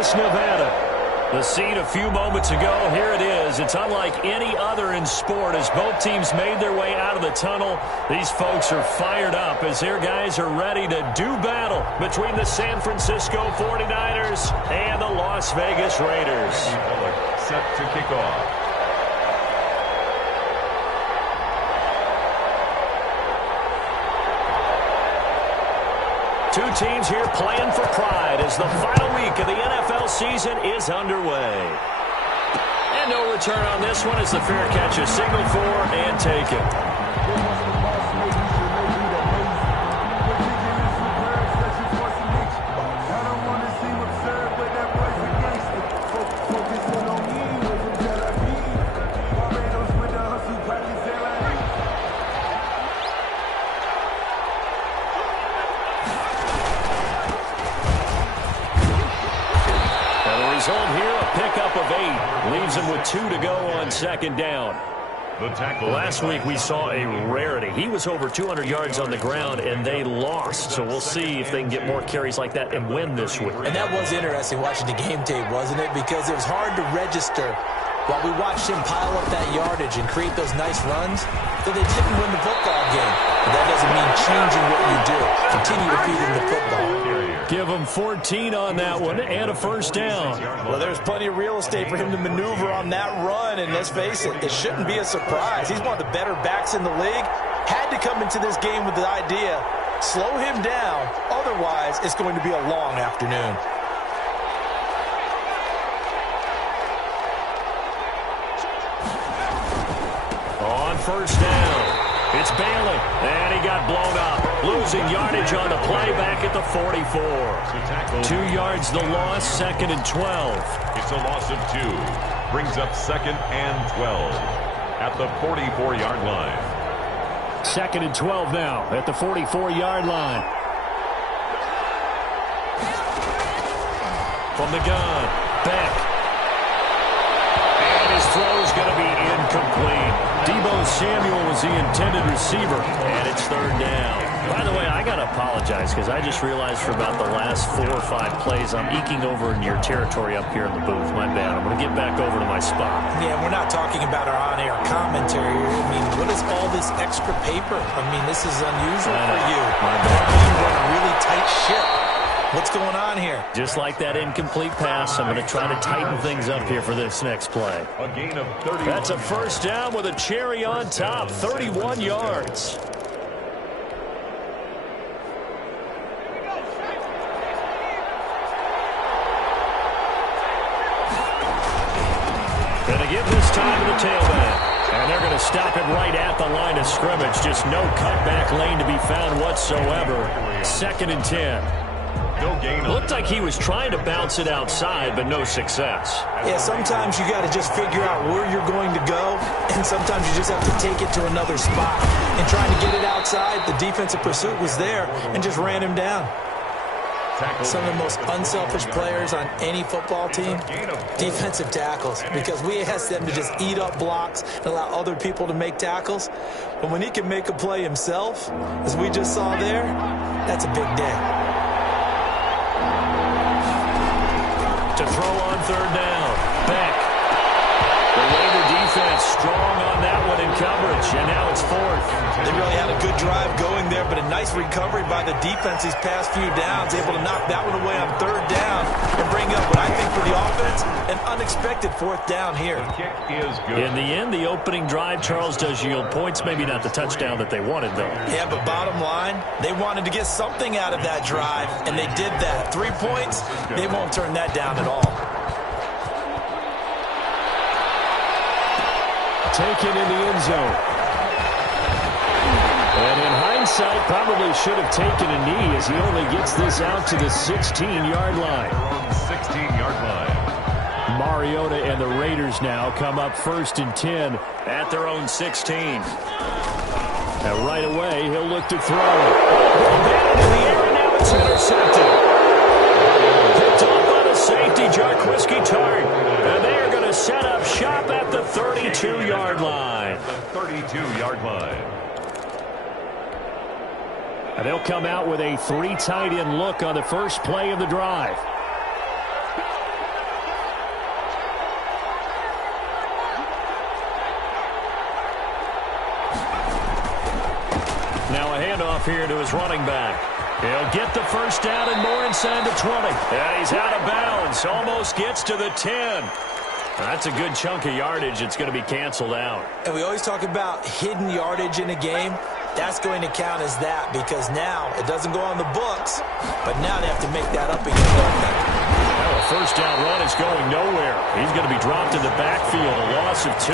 Vegas, Nevada. The scene a few moments ago, here it is. It's unlike any other in sport as both teams made their way out of the tunnel. These folks are fired up as their guys are ready to do battle between the San Francisco 49ers and the Las Vegas Raiders. Set to kick off. Two teams here playing for pride as the final week of the NFL season is underway. And no return on this one as the fair catch is signaled for and taken. Home here, a pickup of 8. Leaves him with 2 to go on second down. Last week we saw a rarity. He was over 200 yards on the ground, and they lost. So we'll see if they can get more carries like that and win this week. And that was interesting watching the game tape, wasn't it? Because it was hard to register while we watched him pile up that yardage and create those nice runs, that they didn't win the football game. But that doesn't mean changing what you do. Continue to feed him the football. Give him 14 on that one and a first down. Well, there's plenty of real estate for him to maneuver on that run, and let's face it, it shouldn't be a surprise. He's one of the better backs in the league. Had to come into this game with the idea, slow him down, otherwise it's going to be a long afternoon. On first down, it's Bailey, and he got blown up. Losing yardage on the play back at the 44. 2 yards the loss, second and 12. It's a loss of 2. Brings up second and 12 at the 44-yard line. Second and 12 now at the 44-yard line. From the gun, Beck. And his throw is going to be incomplete. Deebo Samuel was the intended receiver, and it's third down. By the way, I got to apologize because I just realized for about the last 4 or 5 plays, I'm eking over in your territory up here in the booth. My bad. I'm going to get back over to my spot. Yeah, we're not talking about our on-air commentary. I mean, what is all this extra paper? I mean, this is unusual for you. My bad. You run a really tight ship. What's going on here? Just like that incomplete pass, I'm going to try to tighten things up here for this next play. A gain of 30. That's a first down with a cherry on top, 31 yards. Going to give this time to the tailback. And they're going to stop it right at the line of scrimmage. Just no cutback lane to be found whatsoever. Second and 10. Looked like he was trying to bounce it outside, but no success. Yeah, sometimes you got to just figure out where you're going to go, and sometimes you just have to take it to another spot. And trying to get it outside, the defensive pursuit was there and just ran him down. Some of the most unselfish players on any football team, defensive tackles, because we ask them to just eat up blocks and allow other people to make tackles. But when he can make a play himself, as we just saw there, that's a big day. To throw on third down, Beck. The Raider defense strong on that one in coverage, and now it's fourth. They really had a good drive going there, but a nice recovery by the defense these past few downs, able to knock that one away on third down and bring up what I think for the offense, an unexpected fourth down here. The kick is good. In the end, the opening drive, Charles, does yield points. Maybe not the touchdown that they wanted, though. Yeah, but bottom line, they wanted to get something out of that drive, and they did that. 3 points, they won't turn that down at all. Taken in the end zone. And in hindsight, probably should have taken a knee as he only gets this out to the 16-yard line. 16-yard line. Mariota and the Raiders now come up first and 10 at their own 16. And right away, he'll look to throw. Ball down in the air, and now it's intercepted. Picked off by the safety, Jarquiski Tart. And they are going to set up shop at the 32-yard line. The 32-yard line. And they'll come out with a 3 tight end look on the first play of the drive. handoff here to his running back. He'll get the first down and more inside the 20. And he's out of bounds. Almost gets to the 10. That's a good chunk of yardage. It's going to be canceled out. And we always talk about hidden yardage in a game. That's going to count as that because now it doesn't go on the books, but now they have to make that up again, don't they? Well, a first down run is going nowhere. He's going to be dropped in the backfield, a loss of 2.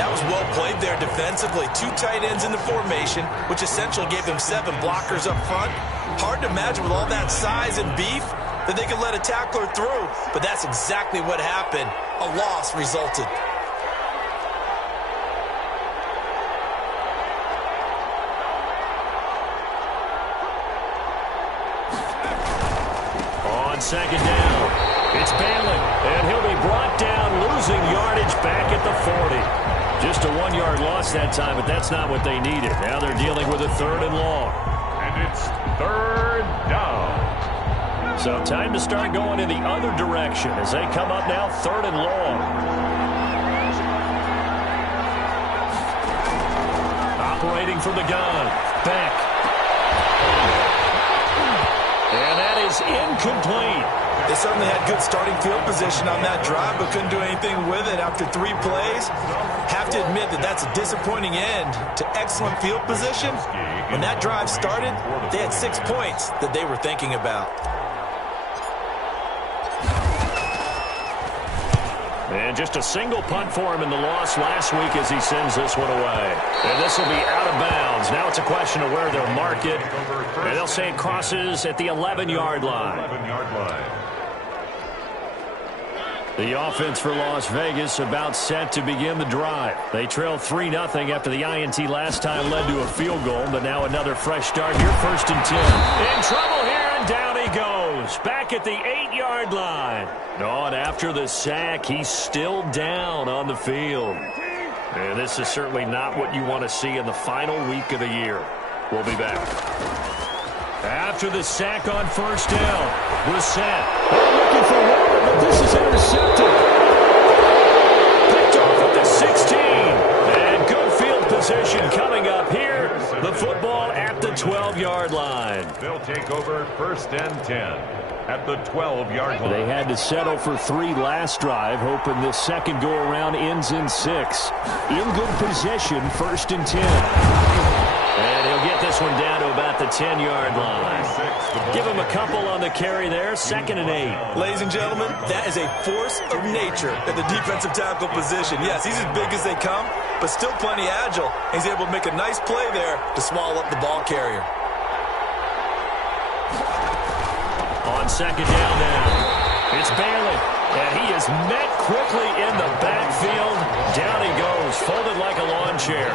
That was well played there defensively. 2 tight ends in the formation, which essentially gave them 7 blockers up front. Hard to imagine with all that size and beef that they could let a tackler through, but that's exactly what happened. A loss resulted. On second down, it's Bailey, and he'll be brought down, losing yardage back at the 40. Just a 1-yard loss that time, but that's not what they needed. Now they're dealing with a 3rd and long. And it's 3rd down. So time to start going in the other direction as they come up now 3rd and long. Operating from the gun. Beck. And that is incomplete. They certainly had good starting field position on that drive, but couldn't do anything with it after 3 plays. Have to admit that that's a disappointing end to excellent field position. When that drive started, they had 6 points that they were thinking about. And just a single punt for him in the loss last week as he sends this one away. And this will be out of bounds. Now it's a question of where they'll mark it. And they'll say it crosses at the 11-yard line. 11-yard line. The offense for Las Vegas about set to begin the drive. They trail 3-0 after the INT last time led to a field goal, but now another fresh start here, 1st and 10. In trouble here, and down he goes. Back at the 8-yard line. And after the sack, he's still down on the field. And this is certainly not what you want to see in the final week of the year. We'll be back. After the sack on 1st down, Brissett. They're looking for more, but this is intercepted. Picked off at the 16. And good field position coming up here. The football at the 12-yard line. They'll take over 1st and 10 at the 12-yard line. They had to settle for 3 last drive, hoping this second go-around ends in 6. In good position, 1st and 10. And he'll get this one down to about the 10-yard line. Give him a couple on the carry there, 2nd and 8. Ladies and gentlemen, that is a force of nature at the defensive tackle position. Yes, he's as big as they come, but still plenty agile. He's able to make a nice play there to swallow up the ball carrier. On 2nd down now, it's Bailey. And he is met quickly in the backfield. Down he goes, folded like a lawn chair.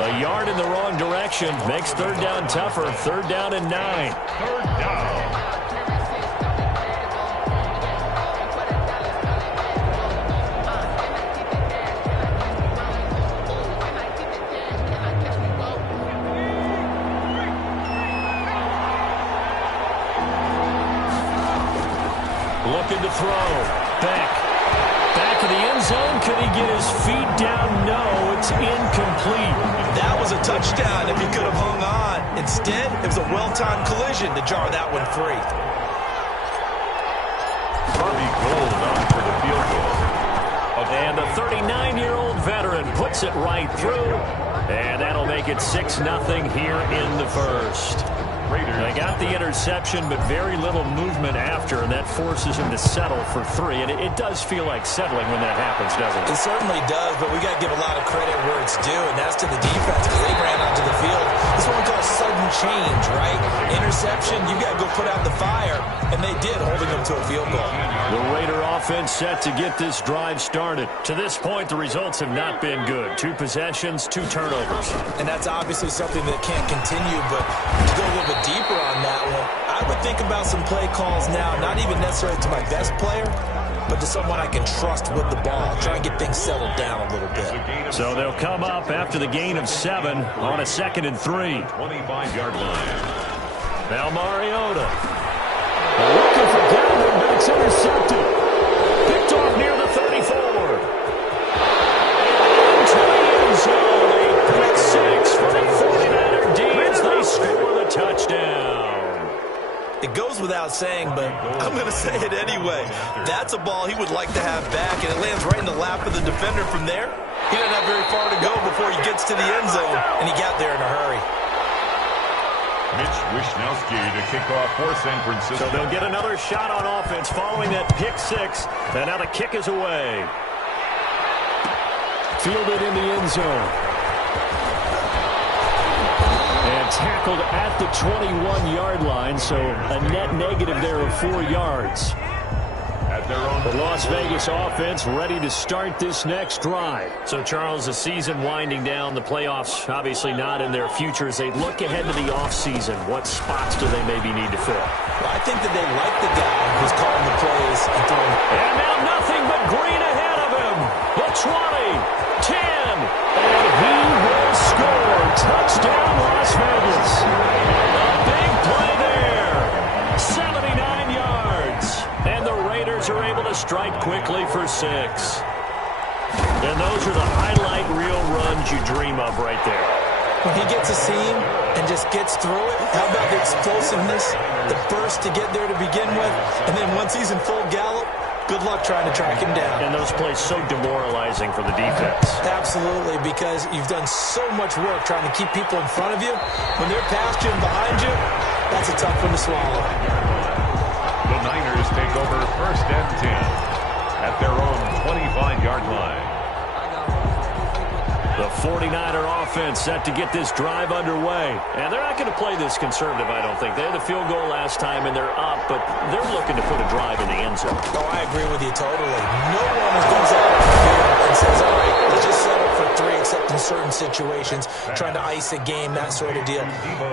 A yard in the wrong direction makes 3rd down tougher. 3rd down and 9. 3rd down. Looking to throw. Back of the end zone. Could he get his feet down? No, it's incomplete. That was a touchdown if he could have hung on. Instead, it was a well-timed collision to jar that one free. Bobby Gold on for the field goal. And the 39-year-old veteran puts it right through. And that'll make it 6-0 here in the 1st. They got the interception, but very little movement after, and that forces him to settle for 3. And it does feel like settling when that happens, doesn't it? It certainly does, but we got to give a lot of credit where it's due, and that's to the defense because they ran onto the field. This is what we call sudden change, right? Interception, you got to go put out the fire, and they did, holding them to a field goal. The Raider offense set to get this drive started. To this point, the results have not been good. 2 possessions, 2 turnovers. And that's obviously something that can't continue, but to go a little bit deeper on that one, I would think about some play calls now, not even necessarily to my best player, but to someone I can trust with the ball. Try and get things settled down a little bit. So they'll come up after the gain of 7 on a 2nd and 3. 25-yard line. Now Mariota. Looking for Galvin, but it's intercepted. Picked off near the 34. Into the end zone. A pick 6 for the 49er D. It's without saying, but I'm going to say it anyway. That's a ball he would like to have back, and it lands right in the lap of the defender from there. He doesn't have very far to go before he gets to the end zone, and he got there in a hurry. Mitch Wishnowsky to kick off for San Francisco. So they'll get another shot on offense following that pick six, and now the kick is away. Fielded in the end zone. And tackled at the 21-yard line, so a net negative there of 4 yards. At their own The Las Vegas offense ready to start this next drive. So, Charles, the season winding down, the playoffs obviously not in their future. As they look ahead to the offseason, what spots do they maybe need to fill? Well, I think that they like the guy who's calling the plays and throwing. And now nothing but green ahead of him. The 20, 10, and he will score. Touchdown, Las Vegas. A big play there. 79 yards. And the Raiders are able to strike quickly for 6. And those are the highlight reel runs you dream of right there. When he gets a seam and just gets through it, how about the explosiveness, the burst to get there to begin with, and then once he's in full gallop, good luck trying to track him down. And those plays so demoralizing for the defense. Absolutely, because you've done so much work trying to keep people in front of you. When they're past you and behind you, that's a tough one to swallow. The Niners take over 1st and 10 at their own 25-yard line. The 49er offense set to get this drive underway. And they're not going to play this conservative, I don't think. They had the field goal last time, and they're up, but they're looking to put a drive in the end zone. Oh, I agree with you totally. No one goes out here and says, all right, let's just settle for 3, except in certain situations, trying to ice a game, that sort of deal.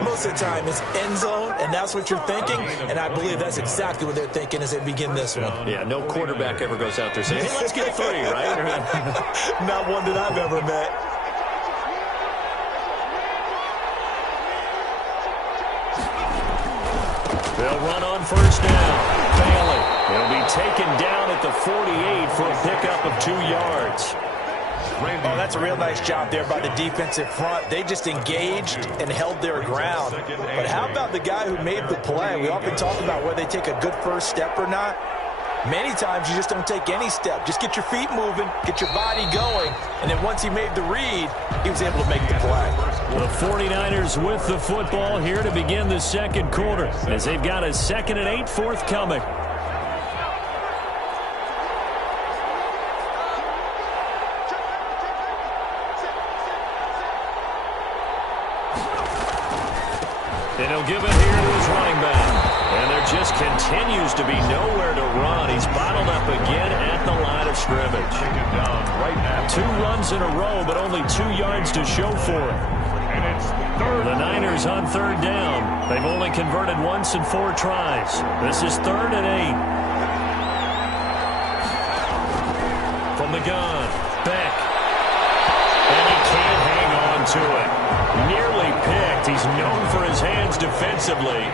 Most of the time, it's end zone, and that's what you're thinking, and I believe that's exactly what they're thinking as they begin this one. Yeah, no quarterback ever goes out there saying, hey, let's get 3, right? Not one that I've ever met. They'll run on 1st down. Failing. It'll be taken down at the 48 for a pickup of 2 yards. Oh, that's a real nice job there by the defensive front. They just engaged and held their ground. But how about the guy who made the play? We often talk about whether they take a good first step or not. Many times you just don't take any step. Just get your feet moving, get your body going, and then once he made the read, he was able to make the play. The 49ers with the football here to begin the second quarter as they've got a 2nd and 8 forthcoming. And he'll give it here to his running back. And there just continues to be nowhere to run. He's bottled up again at the line of scrimmage. 2 runs in a row, but only 2 yards to show for it. The Niners on 3rd down. They've only converted once in 4 tries. This is 3rd and 8. From the gun, Beck. And he can't hang on to it. Nearly picked. He's known for his hands defensively,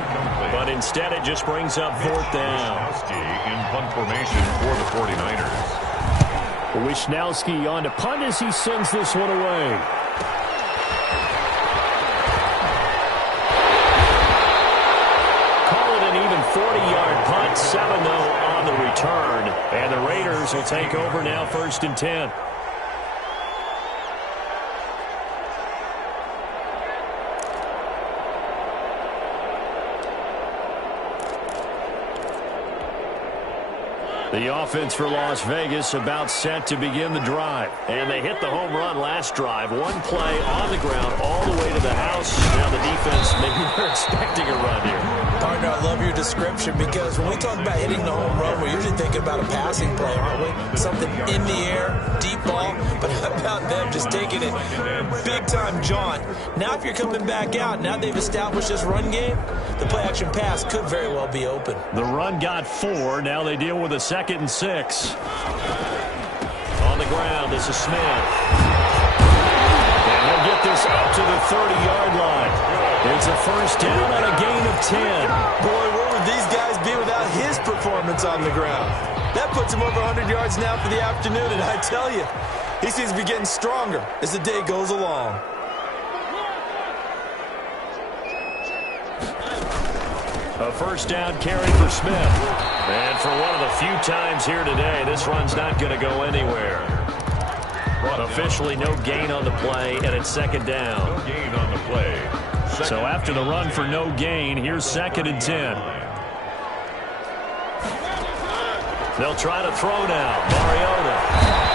but instead it just brings up 4th down. in punt formation for the 49ers. Wishnowsky on to punt as he sends this one away. Call it an even 40-yard punt, 7-0 on the return. And the Raiders will take over now 1st and 10. The offense for Las Vegas about set to begin the drive. And they hit the home run last drive. 1 play on the ground all the way to the house. Now the defense, maybe they're expecting a run here. Partner, I love your description because when we talk about hitting the home run, we're usually thinking about a passing play, aren't we? Something in the air, deep ball. But how about them just taking it big-time jaunt? Now if you're coming back out, now they've established this run game, the play-action pass could very well be open. The run got 4. Now they deal with a 2nd and 6. On the ground, this is Smith. And he'll get this up to the 30-yard line. It's a 1st down on a gain of 10. Boy, where would these guys be without his performance on the ground? That puts him over 100 yards now for the afternoon, and I tell you, he seems to be getting stronger as the day goes along. A first down carry for Smith. And for one of the few times here today, this run's not going to go anywhere. Officially no gain on the play, and it's second down. No gain on the play. So after the run for no gain, here's 2nd and 10. They'll try to throw now. Mariota.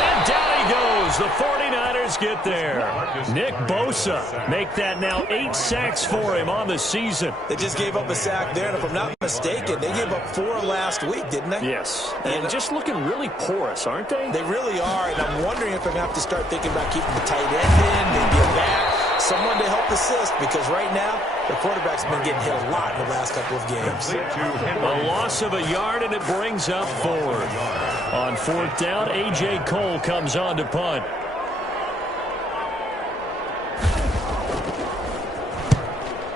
And down he goes. The 49ers get there. Nick Bosa make that now 8 sacks for him on the season. They just gave up a sack there, and if I'm not mistaken, they gave up 4 last week, didn't they? Yes. And just looking really porous, aren't they? They really are, and I'm wondering if they're going to have to start thinking about keeping the tight end in, maybe a back, someone to help assist, because right now, the quarterback's been getting hit a lot in the last couple of games. A loss of a yard, and it brings up 4. On 4th down, A.J. Cole comes on to punt.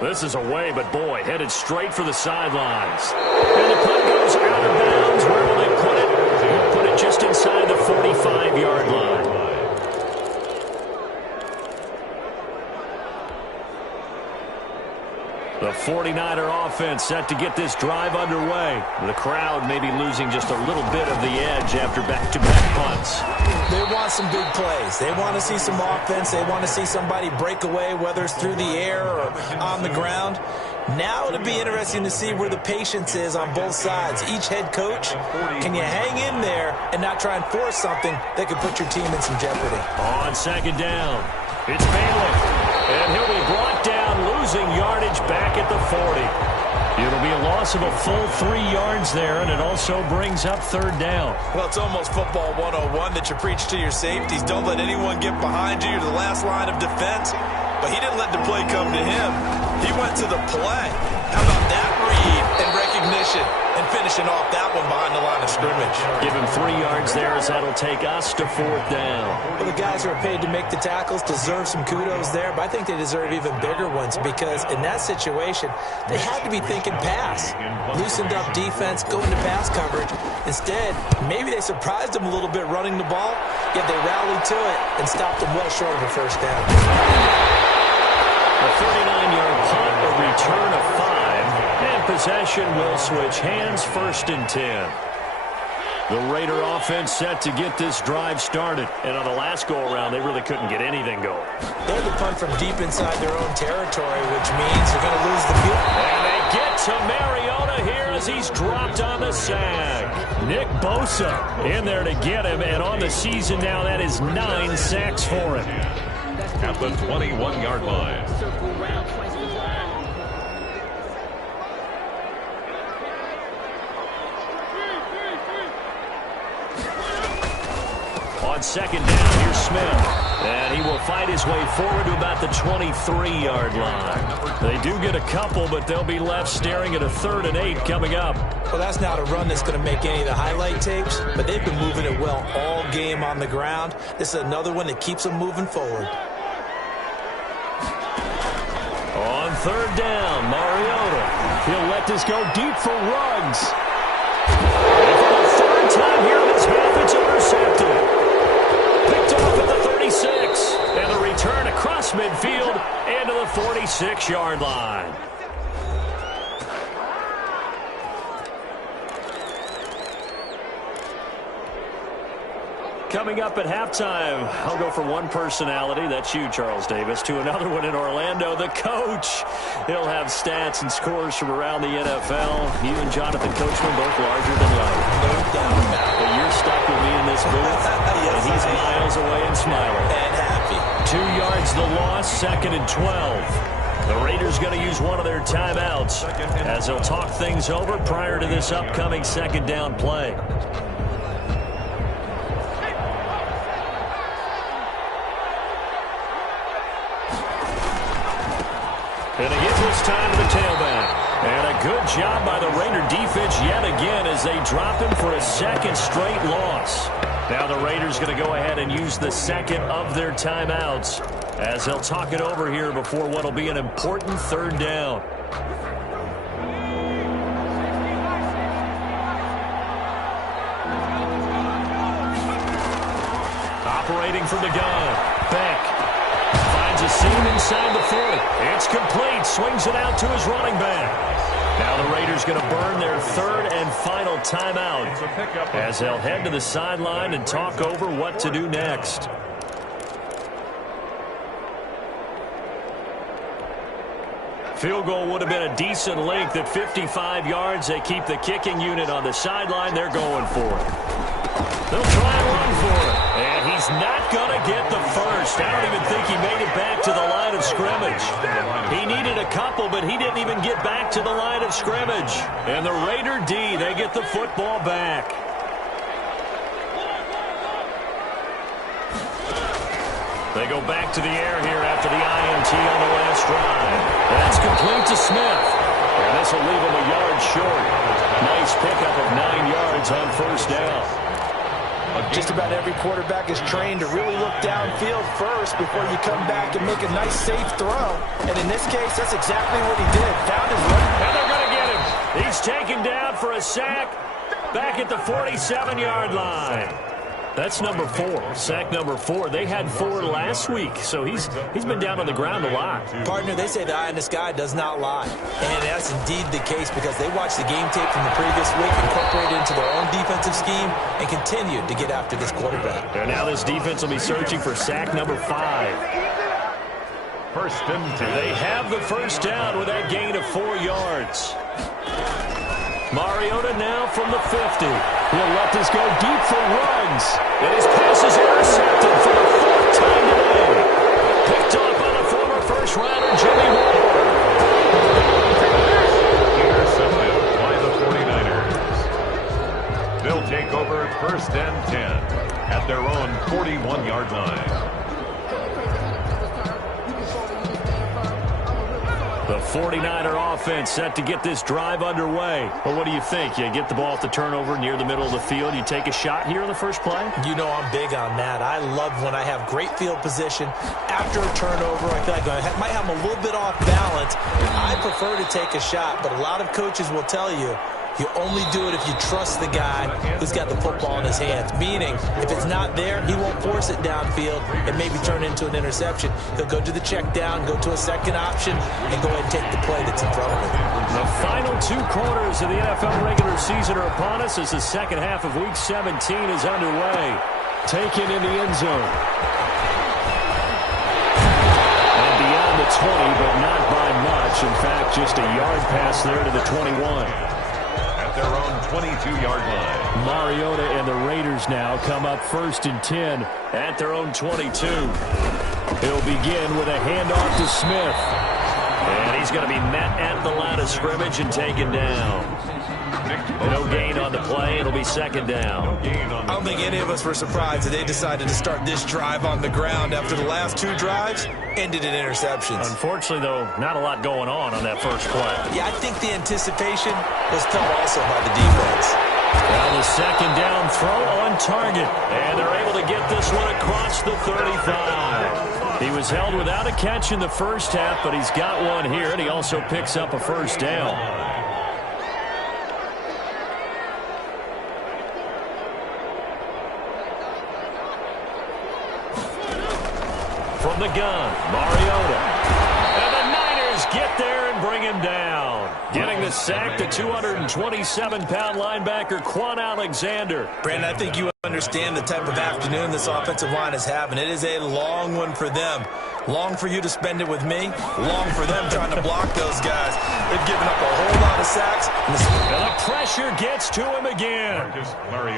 This is away, but boy, headed straight for the sidelines. And the punt goes out of bounds. Where will they put it? They'll put it just inside the 45-yard line. The 49er offense set to get this drive underway. The crowd may be losing just a little bit of the edge after back-to-back punts. They want some big plays. They want to see some offense. They want to see somebody break away, whether it's through the air or on the ground. Now it'll be interesting to see where the patience is on both sides. Each head coach, can you hang in there and not try and force something that could put your team in some jeopardy? On 2nd down, it's Bailey. And he'll be brought down, losing yardage back at the 40. It'll be a loss of a full 3 yards there, and it also brings up 3rd down. Well, it's almost football 101 that you preach to your safeties. Don't let anyone get behind you. You're the last line of defense. But he didn't let the play come to him. He went to the play. How about that read and recognition and finishing off that one behind the line of scrimmage? Give him 3 yards there as that'll take us to 4th down. Well, the guys who are paid to make the tackles deserve some kudos there, but I think they deserve even bigger ones because in that situation, they had to be thinking pass. Loosened up defense, going to pass coverage. Instead, maybe they surprised them a little bit running the ball, yet they rallied to it and stopped them well short of a first down. A 39-yard punt, a return of 5, and possession will switch hands, 1st and 10. The Raider offense set to get this drive started. And on the last go-around, they really couldn't get anything going. They had to punt from deep inside their own territory, which means they're going to lose the field. And they get to Mariota here as he's dropped on the sack. Nick Bosa in there to get him, and on the season now, that is 9 sacks for him. At the 21-yard line. On 2nd down, here's Smith. And he will fight his way forward to about the 23-yard line. They do get a couple, but they'll be left staring at a 3rd and 8 coming up. Well, that's not a run that's going to make any of the highlight tapes, but they've been moving it well all game on the ground. This is another one that keeps them moving forward. On 3rd down, Mariota. He'll let this go deep for Ruggs. And for the 3rd time here in this half, it's intercepted. Picked off at the 36. And the return across midfield into the 46-yard line. Coming up at halftime, I'll go from one personality, that's you, Charles Davis, to another one in Orlando, the coach. He'll have stats and scores from around the NFL. You and Jonathan Coachman both larger than life. No doubt about it. But you're stuck with me in this booth, Yes, and he's miles away and smiling. And happy. 2 yards the loss, 2nd and 12. The Raiders going to use one of their timeouts as they'll talk things over prior to this upcoming 2nd down play. And they give this time to the tailback. And a good job by the Raider defense yet again as they drop him for a 2nd straight loss. Now the Raiders going to go ahead and use the 2nd of their timeouts as they'll talk it over here before what will be an important 3rd down. Operating from the gun. Beck. Finds a seam inside the 40. It's complete. Swings it out to his running back. Now the Raiders going to burn their third and final timeout as they'll head to the sideline and talk over what to do next. Field goal would have been a decent length at 55 yards. They keep the kicking unit on the sideline. They're going for it. They'll try and run for it. And he's not going to get the first. I don't even think he made it back to the line of scrimmage. He needed a couple, but he didn't even get back to the line of scrimmage. And the Raider D, they get the football back. They go back to the air here after the INT on the last drive. That's complete to Smith. And this will leave him a yard short. Nice pickup of 9 yards on first down. Just about every quarterback is trained to really look downfield first before you come back and make a nice, safe throw. And in this case, that's exactly what he did. Found his running. And they're going to get him. He's taken down for a sack back at the 47-yard line. That's number 4, sack number 4. They had 4 last week, so he's been down on the ground a lot. Partner, they say the eye in the sky does not lie. And that's indeed the case because they watched the game tape from the previous week, incorporated into their own defensive scheme, and continued to get after this quarterback. And now this defense will be searching for sack number 5. First and 10. They have the first down with that gain of 4 yards. Mariota now from the 50. He'll let this go deep for runs. And his pass is intercepted for the 4th time today. Picked off by the former first-rounder, Jimmy Ward. Intercepted by the 49ers. They'll take over first and 10 at their own 41-yard line. The 49er offense set to get this drive underway. Well, what do you think? You get the ball at the turnover near the middle of the field. You take a shot here on the first play? You know I'm big on that. I love when I have great field position. After a turnover, I feel like I might have them a little bit off balance. I prefer to take a shot, but a lot of coaches will tell you, you only do it if you trust the guy who's got the football in his hands. Meaning, if it's not there, he won't force it downfield and maybe turn into an interception. He'll go to the check down, go to a second option, and go ahead and take the play that's in front of him. The final 2 quarters of the NFL regular season are upon us as the second half of Week 17 is underway. Taken in the end zone. And beyond the 20, but not by much. In fact, just a yard pass there to the 21. Their own 22-yard line. Mariota and the Raiders now come up first and 10 at their own 22. He'll begin with a handoff to Smith. And he's going to be met at the line of scrimmage and taken down. No gain on the play. It'll be second down. I don't think any of us were surprised that they decided to start this drive on the ground after the last 2 drives ended in interceptions. Unfortunately, though, not a lot going on that first play. Yeah, I think the anticipation was felt also by the defense. Well, the second down throw on target. And they're able to get this one across the 35. He was held without a catch in the first half, but he's got one here, and he also picks up a first down. From the gun, Mariota. And the Niners get there and bring him down. Getting the sack, the 227-pound linebacker, Quan Alexander. Brandon, I think you understand the type of afternoon this offensive line is having. It is a long one for them. Long for you to spend it with me. Long for them trying to block those guys. They've given up a whole lot of sacks. And the pressure gets to him again.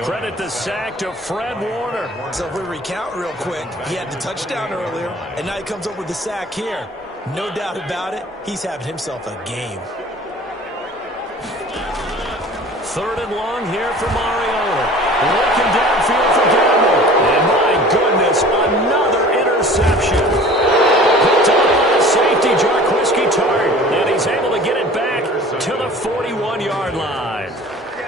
Credit the sack to Fred Warner. So if we recount real quick, he had the touchdown earlier, and now he comes up with the sack here. No doubt about it, he's having himself a game. Third and long here for Mariota. Looking downfield for Gamble. And my goodness, another interception. Picked up by the safety, Jarquiski Tart. And he's able to get it back to the 41-yard line.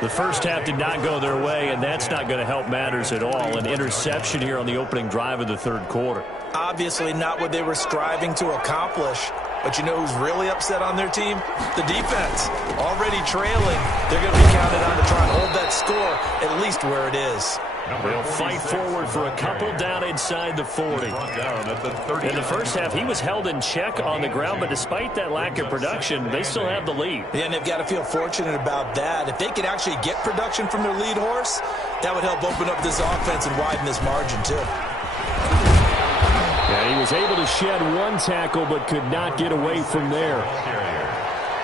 The first half did not go their way, and that's not going to help matters at all. An interception here on the opening drive of the third quarter. Obviously not what they were striving to accomplish. But you know who's really upset on their team? The defense. Already trailing. They're going to be counted on to try and hold that score at least where it is. They'll fight forward for a couple down inside the 40. In the first half, he was held in check on the ground, but despite that lack of production, they still have the lead. Yeah, and they've got to feel fortunate about that. If they could actually get production from their lead horse, that would help open up this offense and widen this margin, too. Yeah, he was able to shed one tackle, but could not get away from there.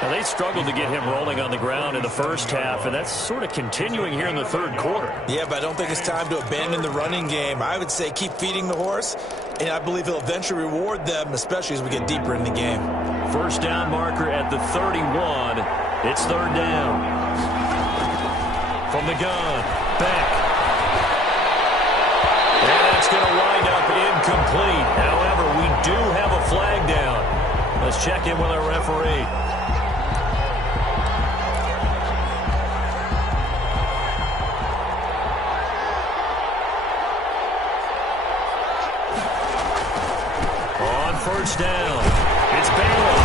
Now, they struggled to get him rolling on the ground in the first half, and that's sort of continuing here in the third quarter. Yeah, but I don't think it's time to abandon the running game. I would say keep feeding the horse, and I believe he'll eventually reward them, especially as we get deeper in the game. First down marker at the 31. It's third down. From the gun, back. And that's going to wind up incomplete. However, we do have a flag down. Let's check in with our referee. First down. It's Bailey.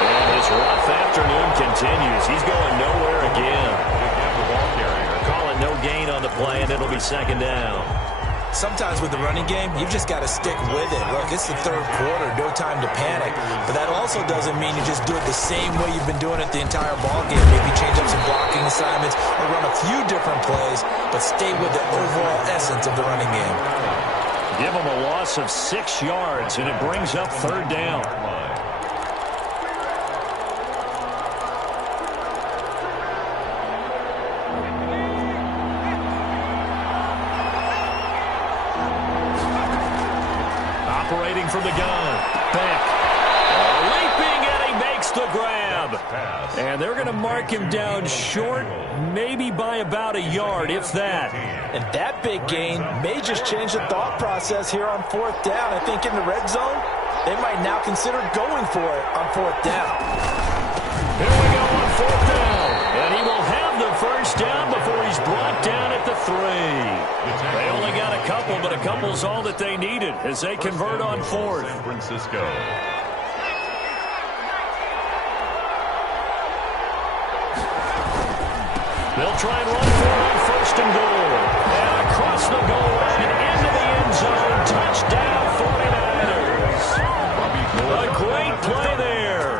And his rough afternoon continues. He's going nowhere again. Call it no gain on the play, and it'll be second down. Sometimes with the running game, you've just got to stick with it. Look, it's the third quarter, no time to panic. But that also doesn't mean you just do it the same way you've been doing it the entire ballgame. Maybe change up some blocking assignments or run a few different plays, but stay with the overall essence of the running game. Give him a loss of 6 yards, and it brings up third down. Operating from the gun. Back. Leaping, and he makes the grab. And they're going to mark him down short, maybe by about a yard, if that. And that big gain may just change the thought process here on fourth down. I think in the red zone, they might now consider going for it on fourth down. Here we go on fourth down. And he will have the first down before he's brought down at the 3. They only got a couple, but a couple's all that they needed as they convert on fourth. San Francisco. They'll try and run for it on first and goal. And across the goal line and into the end zone. Touchdown, 49ers. A great play there.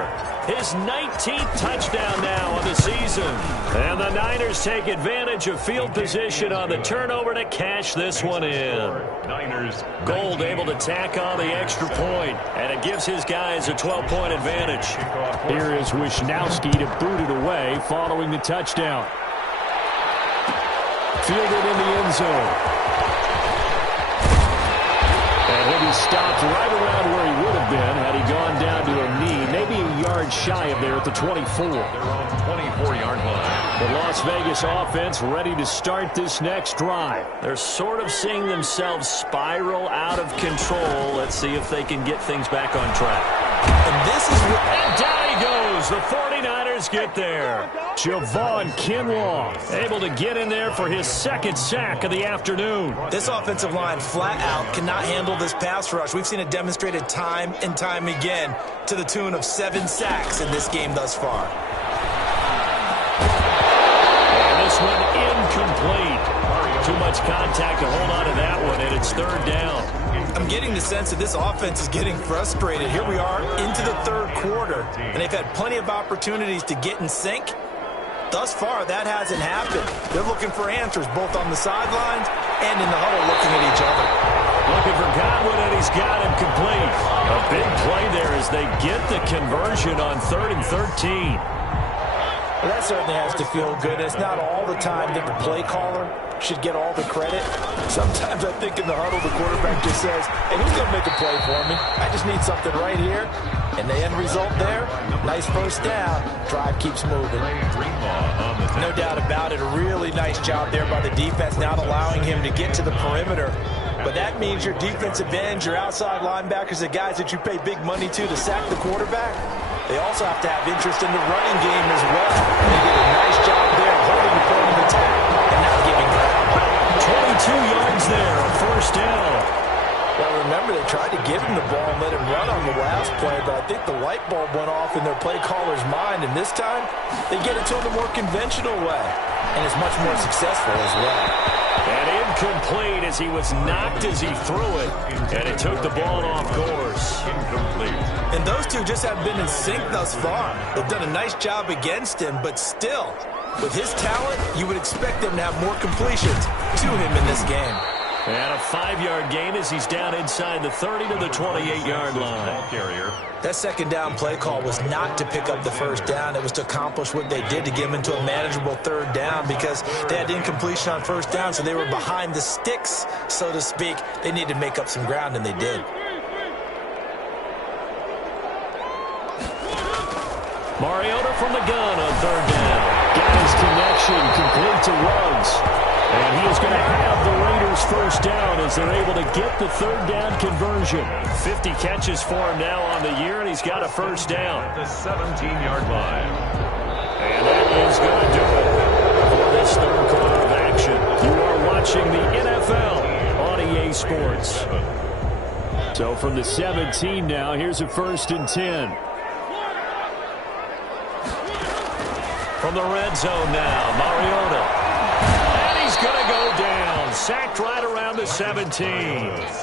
His 19th touchdown now on the season. And the Niners take advantage of field position on the turnover to cash this one in. Niners. Gold able to tack on the extra point, and it gives his guys a 12-point advantage. Here is Wisnowski to boot it away following the touchdown. Fielded in the end zone. And he'll be stopped right around where he would have been had he gone down to a knee, maybe a yard shy of there at the 24. They're on 24-yard line. The Las Vegas offense ready to start this next drive. They're sort of seeing themselves spiral out of control. Let's see if they can get things back on track. And this is what... And down he goes. The 49ers get there. Javon Kinlaw able to get in there for his second sack of the afternoon. This offensive line flat out cannot handle this pass rush. We've seen it demonstrated time and time again to the tune of 7 sacks in this game thus far. And this one incomplete. Too much contact to hold on to that one, and it's third down. I'm getting the sense that this offense is getting frustrated. Here we are into the third quarter, and they've had plenty of opportunities to get in sync. Thus far, that hasn't happened. They're looking for answers both on the sidelines and in the huddle looking at each other. Looking for Godwin, and he's got him complete. A big play there as they get the conversion on 3rd and 13. Well, that certainly has to feel good. It's not all the time that the play caller should get all the credit. Sometimes I think in the huddle, the quarterback just says, hey, who's going to make a play for me? I just need something right here. And the end result there, nice first down. Drive keeps moving. No doubt about it. A really nice job there by the defense, not allowing him to get to the perimeter. But that means your defensive ends, your outside linebackers, the guys that you pay big money to sack the quarterback, they also have to have interest in the running game as well. They did a nice job there holding the point of attack and not giving ground. 22 yards there, first down. Well, remember, they tried to give him the ball and let him run on the last play, but I think the light bulb went off in their play caller's mind, and this time they get it to him the more conventional way, and it's much more successful as well. And incomplete as he was knocked as he threw it, and it took the ball off course. Incomplete. And those two just haven't been in sync thus far. They've done a nice job against him, but still, with his talent, you would expect them to have more completions to him in this game. And a 5-yard gain as he's down inside the 30 to the 28-yard line. Carrier. That second down play call was not to pick up the first down. It was to accomplish what they did to get him into a manageable third down because they had incompletion on first down, so they were behind the sticks, so to speak. They needed to make up some ground, and they did. Mariota from the gun on third down. Got his connection complete to Ruggs. And he is going to have the Raiders first down as they're able to get the third down conversion. 50 catches for him now on the year, and he's got a first down. At the 17-yard line. And that is going to do it for this third quarter of action. You are watching the NFL on EA Sports. So from the 17 now, here's a 1st and 10. From the red zone now, Mariota. He's going to go down. Sacked right around the 17.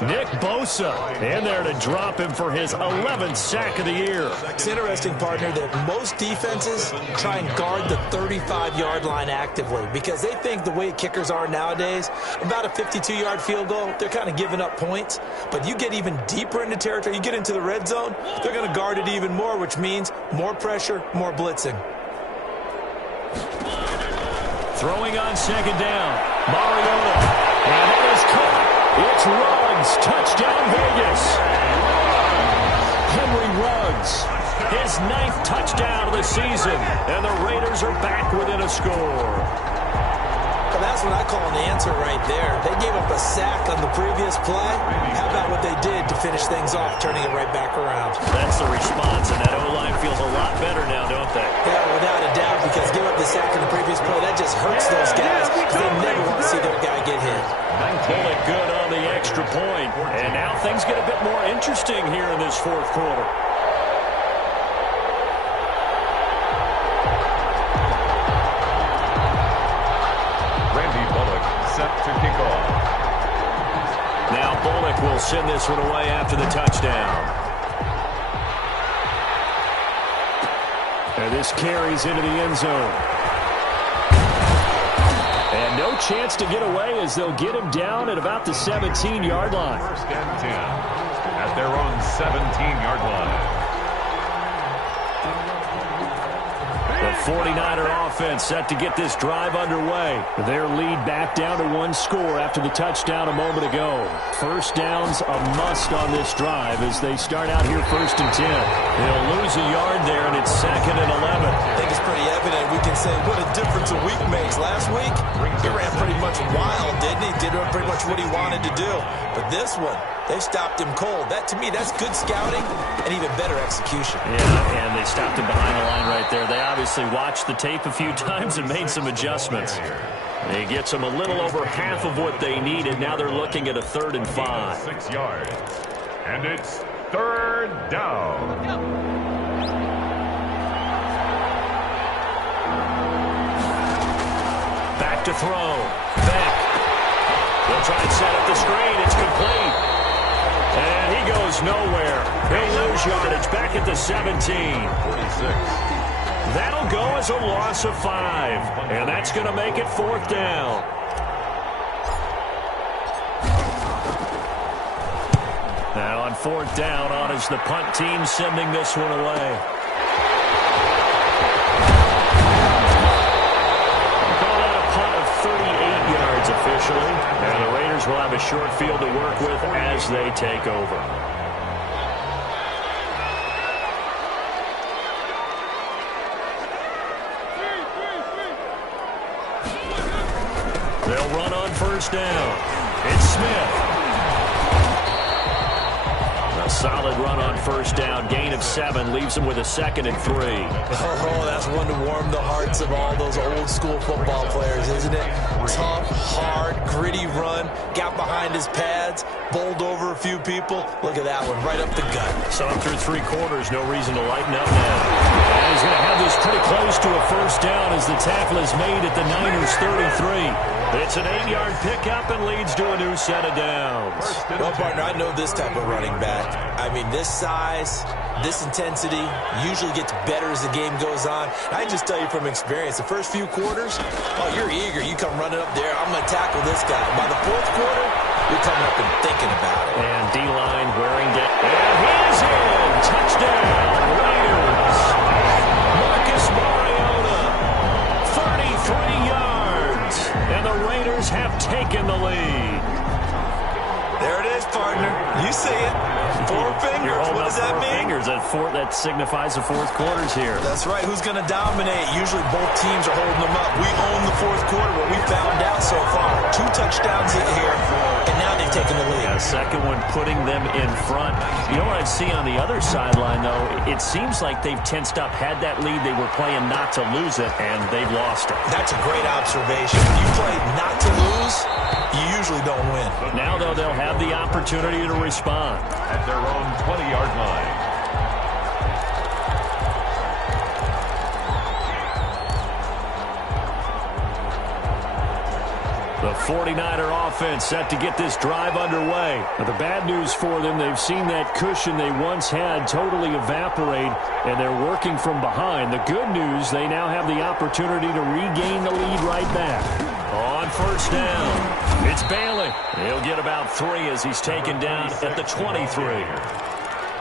Nick Bosa in there to drop him for his 11th sack of the year. It's interesting, partner, that most defenses try and guard the 35-yard line actively because they think the way kickers are nowadays, about a 52-yard field goal, they're kind of giving up points. But you get even deeper into territory, you get into the red zone, they're going to guard it even more, which means more pressure, more blitzing. Throwing on second down, Mariota, and it is caught. It's Ruggs, touchdown Vegas. Henry Ruggs, his 9th touchdown of the season, and the Raiders are back within a score. Well, that's what I call an answer right there. They gave up a sack on the previous play. How about what they did to finish things off, turning it right back around? That's the response, and that O-line feels a lot better now, don't they? Yeah, without a doubt, because give up the sack in the previous play, that just hurts those guys because they never want to see their guy get hit. Pull it good on the extra point, and now things get a bit more interesting here in this fourth quarter. To kick off. Now Bullock will send this one away after the touchdown. And this carries into the end zone. And no chance to get away as they'll get him down at about the 17-yard line. 1st and 10 at their own 17-yard line. The 49er offense set to get this drive underway. Their lead back down to 1 score after the touchdown a moment ago. First down's a must on this drive as they start out here 1st and 10. They'll lose a yard there, and it's 2nd and 11. I think it's pretty evident. We can say what a difference a week makes. Last week, he ran pretty much wild, didn't he? Did pretty much what he wanted to do. But this one, they stopped him cold. That, to me, that's good scouting and even better execution. Yeah, and they stopped him behind the line right there. They obviously watched the tape a few times and made some adjustments. It gets them a little over half of what they needed. Now they're looking at a 3rd and 5. 6 yards. And it's 3rd down. Back to throw. Beck. They'll try and set up the screen. It's complete. And he goes nowhere. He'll lose yardage back at the 17. 46. That'll go as a loss of 5. And that's going to make it 4th down. Now on 4th down, on is the punt team sending this one away. Call that a punt of 38 yards officially. And the Raiders will have a short field to work with as they take over. They'll run on 1st down. It's Smith. solid run on first down. Gain of 7 leaves him with a 2nd and 3. Oh, that's one to warm the hearts of all those old-school football players, isn't it? Tough, hard, gritty run. Got behind his pads, bowled over a few people. Look at that one, right up the gut. So through 3 quarters, no reason to lighten up now. And he's going to have this pretty close to a first down as the tackle is made at the Niners' 33. It's an 8-yard pickup and leads to a new set of downs. Well, partner, I know this type of running back. I mean, this size, this intensity usually gets better as the game goes on. I can just tell you from experience, the first few quarters, oh, you're eager. You come running up there, I'm going to tackle this guy. By the 4th quarter, you're coming up and thinking about it. And D-line wearing down. And he's in. Touchdown, Raiders. Marcus Mariota, 33 yards. And the Raiders have taken the lead. There it is, partner. You see it. 4 fingers. What does that mean? Fingers. That signifies the 4th quarter's here. That's right. Who's going to dominate? Usually both teams are holding them up. We own the 4th quarter, what we found out so far. 2 touchdowns in here, and now they've taken the lead. A second one putting them in front. You know what I see on the other sideline, though? It seems like they've tensed up. Had that lead, they were playing not to lose it, and they've lost it. That's a great observation. When you play not to lose, you usually don't win. Now, though, they'll have the opportunity to respond. At their own 20-yard line. The 49er offense set to get this drive underway. But the bad news for them, they've seen that cushion they once had totally evaporate, and they're working from behind. The good news, they now have the opportunity to regain the lead right back. On first down, it's Bailey. He'll get about 3 as he's taken down at the 23.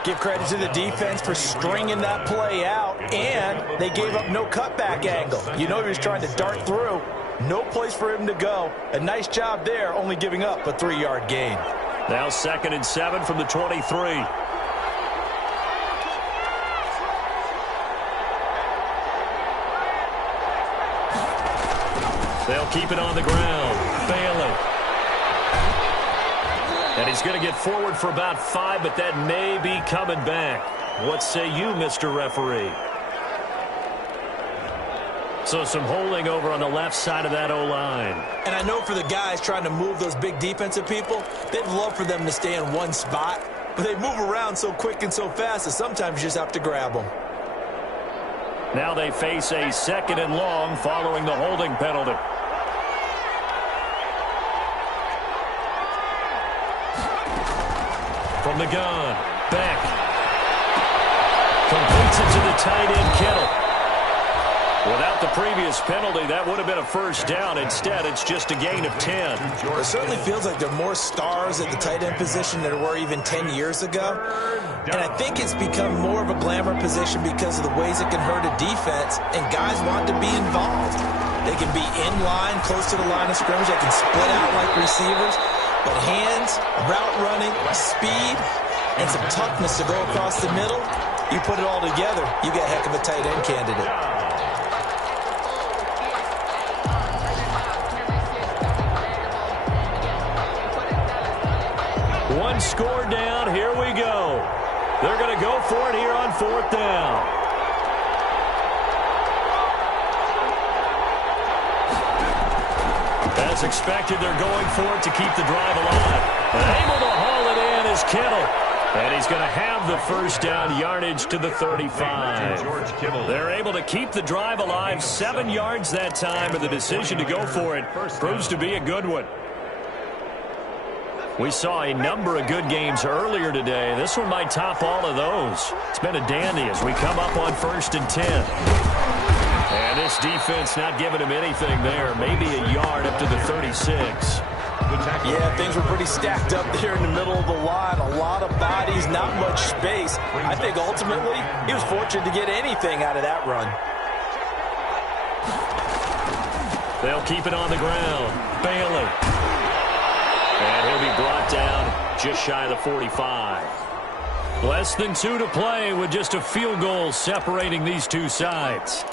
Give credit to the defense for stringing that play out, and they gave up no cutback angle. You know he was trying to dart through. No place for him to go. A nice job there, only giving up a 3-yard gain. Now 2nd and 7 from the 23. They'll keep it on the ground. Bailey. And he's going to get forward for about 5, but that may be coming back. What say you, Mr. Referee? So some holding over on the left side of that O-line. And I know for the guys trying to move those big defensive people, they'd love for them to stay in one spot, but they move around so quick and so fast that sometimes you just have to grab them. Now they face a 2nd and long following the holding penalty. From the gun, Beck. Completes it to the tight end, Kittle. Without the previous penalty, that would have been a first down. Instead, it's just a gain of 10. It certainly feels like there are more stars at the tight end position than there were even 10 years ago. And I think it's become more of a glamour position because of the ways it can hurt a defense, and guys want to be involved. They can be in line, close to the line of scrimmage. They can split out like receivers. But hands, route running, speed, and some toughness to go across the middle, you put it all together, you get a heck of a tight end candidate. One score down. Here we go. They're going to go for it here on 4th down. As expected, they're going for it to keep the drive alive. And able to haul it in is Kittle. And he's going to have the first down yardage to the 35. They're able to keep the drive alive. 7 yards that time, and the decision to go for it proves to be a good one. We saw a number of good games earlier today. This one might top all of those. It's been a dandy as we come up on 1st and 10. And this defense not giving him anything there. Maybe a yard up to the 36. Yeah, things were pretty stacked up there in the middle of the line. A lot of bodies, not much space. I think ultimately he was fortunate to get anything out of that run. They'll keep it on the ground. Bailey. And he'll be brought down just shy of the 45. Less than 2 to play with just a field goal separating these two sides.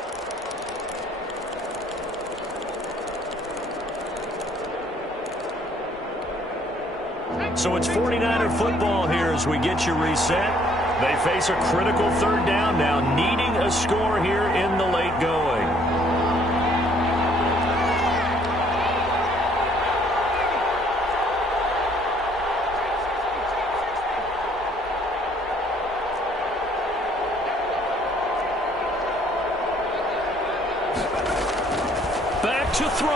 So it's 49er football here as we get you reset. They face a critical third down now, needing a score here in the late going. Back to throw.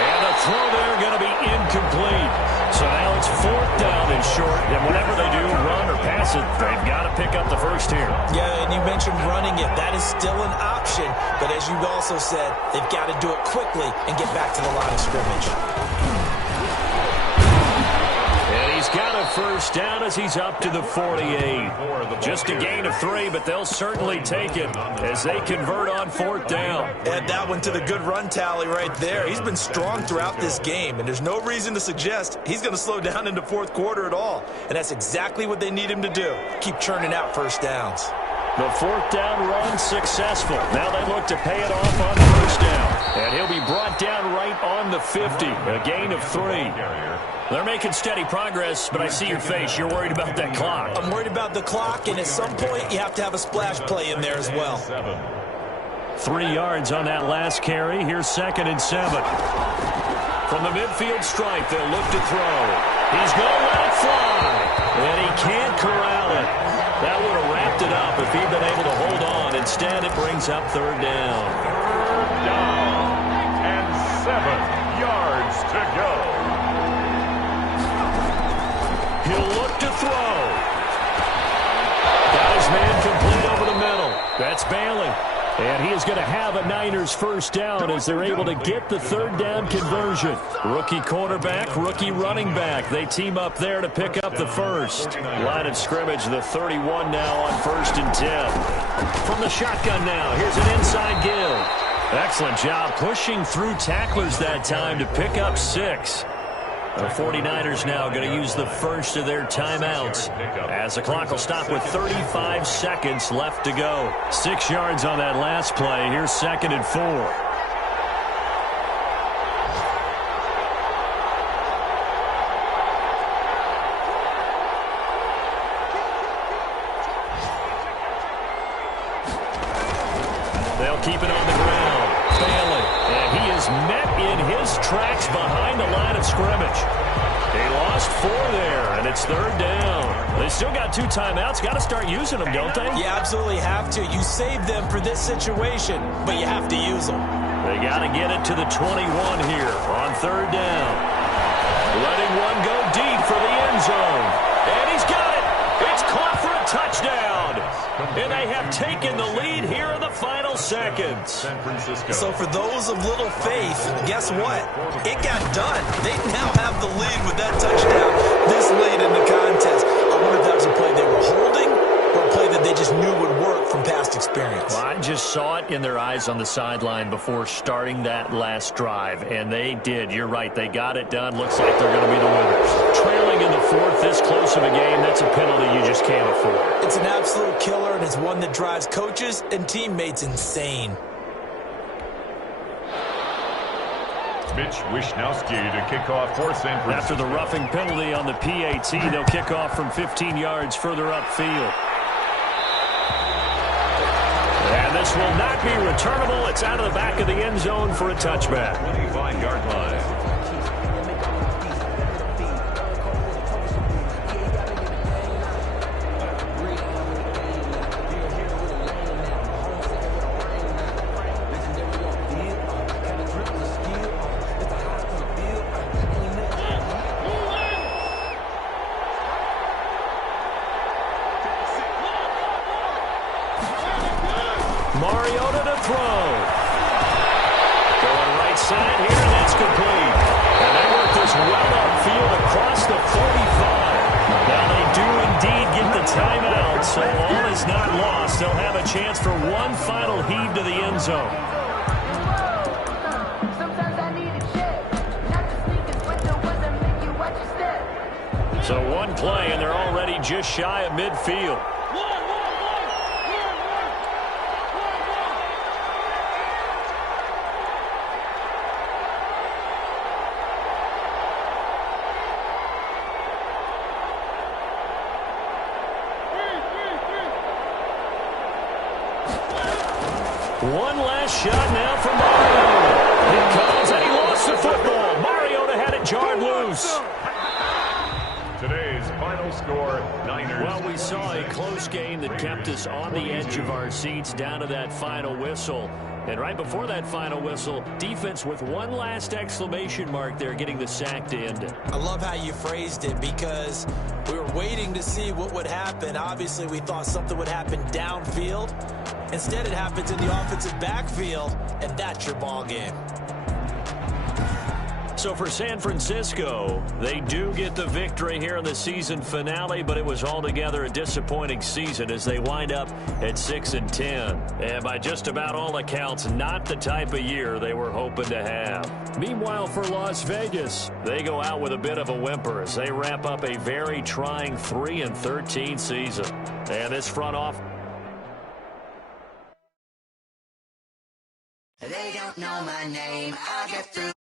And the throw there going to be incomplete. So now it's 4th down and short. And whenever they do run or pass it, they've got to pick up the first here. Yeah, and you mentioned running it. That is still an option. But as you've also said, they've got to do it quickly and get back to the line of scrimmage. And he's got a first down as he's up to the 48. Just a gain of 3, but they'll certainly take it as they convert on 4th down. Add that one to the good run tally right there. He's been strong throughout this game, and there's no reason to suggest he's going to slow down into 4th quarter at all. And that's exactly what they need him to do. Keep churning out first downs. The 4th down run successful. Now they look to pay it off on 1st down. And he'll be brought down right on the 50. A gain of 3. They're making steady progress, but I see your face. You're worried about that clock. I'm worried about the clock, and at some point you have to have a splash play in there as well. 3 yards on that last carry. Here's 2nd and 7. From the midfield stripe, they'll look to throw. He's going to let it fly, and he can't corral it. That would have wrapped it up if he'd been able to hold on. Instead, it brings up 3rd down. 3rd down and 7 yards to go. He'll look to throw. Got his man complete over the middle. That's Bailey. And he is going to have a Niners first down as they're able to get the 3rd down conversion. Rookie quarterback, rookie running back. They team up there to pick up the first. Line of scrimmage, the 31 now on 1st and 10. From the shotgun now, here's an inside give. Excellent job pushing through tacklers that time to pick up 6. The 49ers now going to use the first of their timeouts as the clock will stop with 35 seconds left to go. 6 yards on that last play. Here's 2nd and 4. They'll keep it on the ground. Bailey. And he is met in his tracks behind the line of scrimmage. He lost 4 there, and it's 3rd down. They still got 2 timeouts. Got to start using them, don't they? You absolutely have to. You save them for this situation, but you have to use them. They got to get it to the 21 here on 3rd down. Letting one go deep for the end zone. And he's got it. It's caught for a touchdown. And they have taken the lead here in the final seconds. So for those of little faith, guess what? It got done. They now have the lead with that touchdown this late in the contest. I wonder if that was a play they were holding or a play that they just knew would work from past experience. Well, I just saw it in their eyes on the sideline before starting that last drive, and they did. You're right. They got it done. Looks like they're going to be the winners. Trailing in the 4th, this close of a game, that's a penalty you just can't afford. It's an absolute killer, and it's one that drives coaches and teammates insane. Mitch Wishnowsky to kick off for San Francisco. After the roughing penalty on the PAT, they'll kick off from 15 yards further upfield. And this will not be returnable. It's out of the back of the end zone for a touchback. 25-yard line. Mariota to throw. Going right side here, and that's complete. And they work this well upfield across the 45. Now they do indeed get the timeout, so all is not lost. They'll have a chance for one final heave to the end zone. So one play, and they're already just shy of midfield. One last shot now for Mario. It comes, and he lost the football. Mariota had it jarred loose. Today's final score, Niners. Well, we saw a close game that kept us on the edge of our seats down to that final whistle. And right before that final whistle, defense with one last exclamation mark there, getting the sack to end it. I love how you phrased it, because we were waiting to see what would happen. Obviously, we thought something would happen downfield. Instead, it happens in the offensive backfield, and that's your ball game. So for San Francisco, they do get the victory here in the season finale, but it was altogether a disappointing season as they wind up at 6-10. And by just about all accounts, not the type of year they were hoping to have. Meanwhile, for Las Vegas, they go out with a bit of a whimper as they wrap up a very trying 3-13 season. And this front office. They don't know my name. I'll get through.